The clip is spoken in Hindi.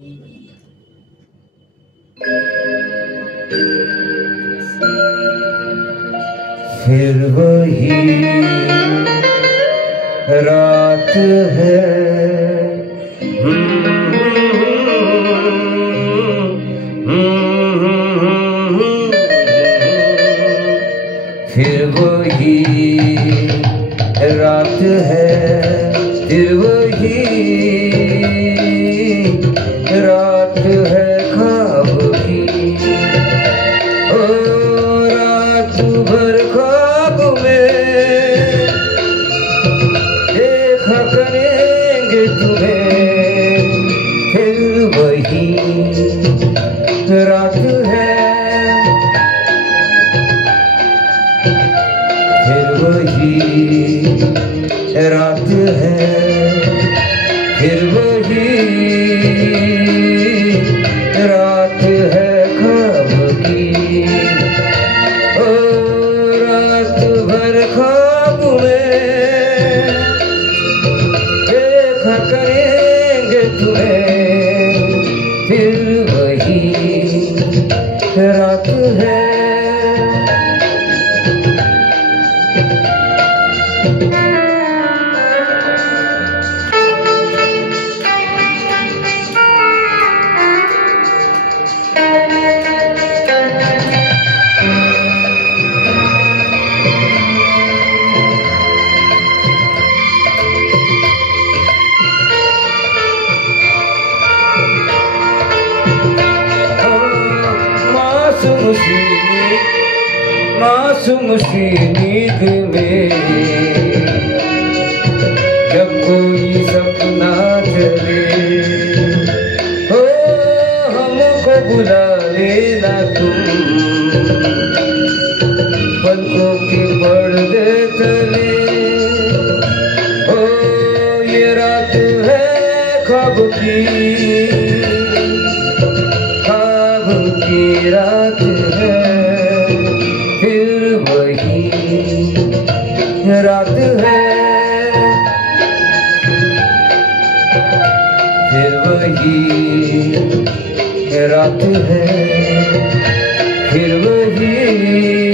फिर वही रात है, फिर वही रात है, फिर वही रात है ख्वाब की। ओ रात भर ख्वाब में देखा करेंगे तुम्हें, फिर वही रात है, फिर वही रात है, फिर वही रात है ख्वाब की। ओ रात भर ख्वाब में देखा करेंगे तुम्हें, फिर वही रात है। मासूम सी नींद में जब कोई सपना चले, हो हमको बुला लेना तुम, पलकों के पर्दे तले। हो ये रात है ख्वाब की, ख्वाब की रात है, फिर वही रात है, फिर वही रात है, फिर वही